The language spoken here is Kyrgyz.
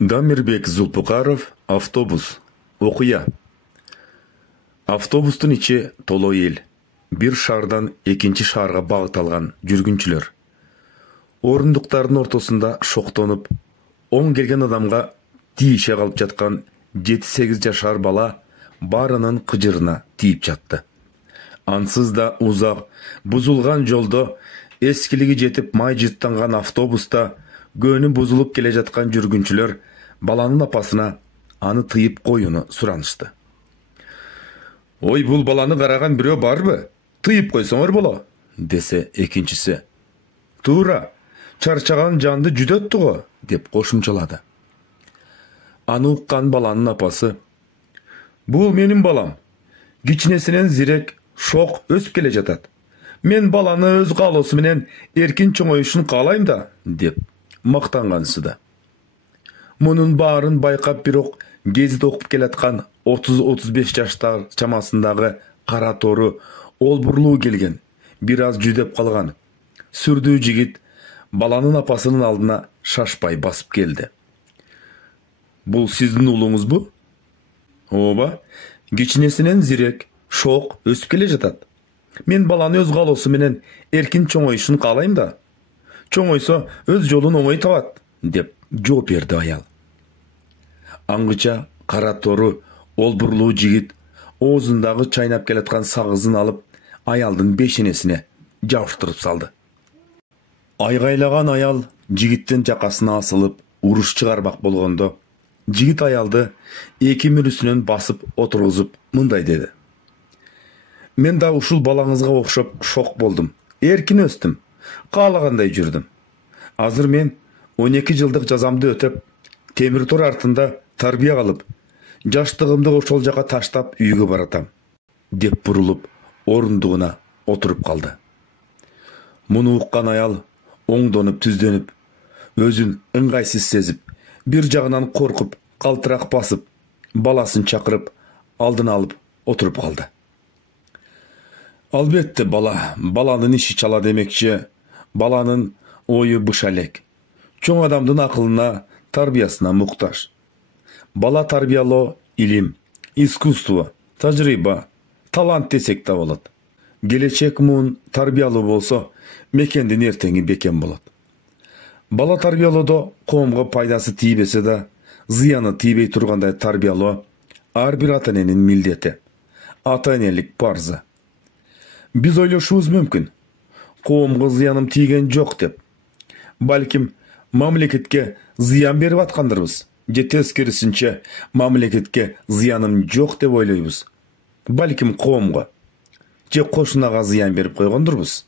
Дамирбек Зулпукаров, автобус. Окуя. Автобустун ичи толо эл. Бир шаардан экинчи шаарга багыт алган жүргүнчүлөр. Орундуктардын ортосунда шоктонуп, оң келген адамга тийише калып жаткан 7-8 жашар бала баарынын кыжырына тийип жатты. Ансыз да узак бузулган жолдо эскилиги жетип май жыттанган автобуста көөнү бузулуп келе жаткан жүргүнчүлөр баланын апасына аны тыйып коюуну суранышты. «Ой, бул баланы караган бирөө барбы? Тыйып койсоңор боло», десе экинчиси. «Туура, чарчаган жанды жүдөттү го», деп кошумчалады. Аны уккан баланын апасы: «Бул менин балам. Кичинесинен зирек, шок өсүп келе жатат. Мен баланы өз каалоосу менен эркин чоңоюшун каалайм да», деп мактангансыда. Мунун баарын байкап бирок гезит окуп келаткан 30-35 жаштар чамасындагы кара тору олбурлуу келген, бир аз жүдөп калган сүрдүү жигит баланын апасынын алдына шашпай басып келди. «Бул сиздин уулуңузбу?» «Ооба, кичинесинен зирек, шок өсүп келе жатат. Мен баланы өз каалоосу менен эркин чоңоюшун каалайм да. Чоңойсо өз жолун оңой табат», деп жооп берди аял. Аңгыча кара тору олбурлуу жигит оозундагы чайнап келаткан сагызын алып аялдын бешенесине жабыштырып салды. Айгайлаган аял жигиттин жакасына асылып уруш чыгармак болгондо, жигит аялды эки мүрүсүнөн басып отургузуп мындай деди: «Мен да ушул балаңызга окшоп шок болдум. Эркин өстүм. Каалагандай жүрдүм. Азыр мен 12 жылдык жазамды өтөп, темир тор артында тарбия калып, жаштыгымды ошол жака таштап үйгө баратам», деп бурулуп орундугуна отуруп калды. Муну уккан аял оңдонуп түздөнүп, өзүн ыңгайсыз сезип, бир жагынан коркуп, калтырак басып, баласын чакырып, алдын алып отуруп калды. Албетте баланын иши чала демекчи, баланын ою быша элек. Чоң адамдын акылына, тарбиясына муктаж. Бала тарбиялоо илим, искусство, тажрыйба, талант десек да болот. Келечек муун тарбиялуу болсо, мекендин эртеңи бекен болот. Бала тарбиялоодо коомго пайдасы тийбесе да, зыяны тийбей тургандай тарбиялоо ар бир ата эненин милдети, ата энелик парзы. Биз ойлошубуз мүмкүн, коомго зыяным тийген жок деп. Балким мамлекетке зыян берип аткандырбыз, же тескерисинче мамлекетке зыяным жок деп ойлойбуз. Балким коомго же кошунага зыян берип койгондурбуз.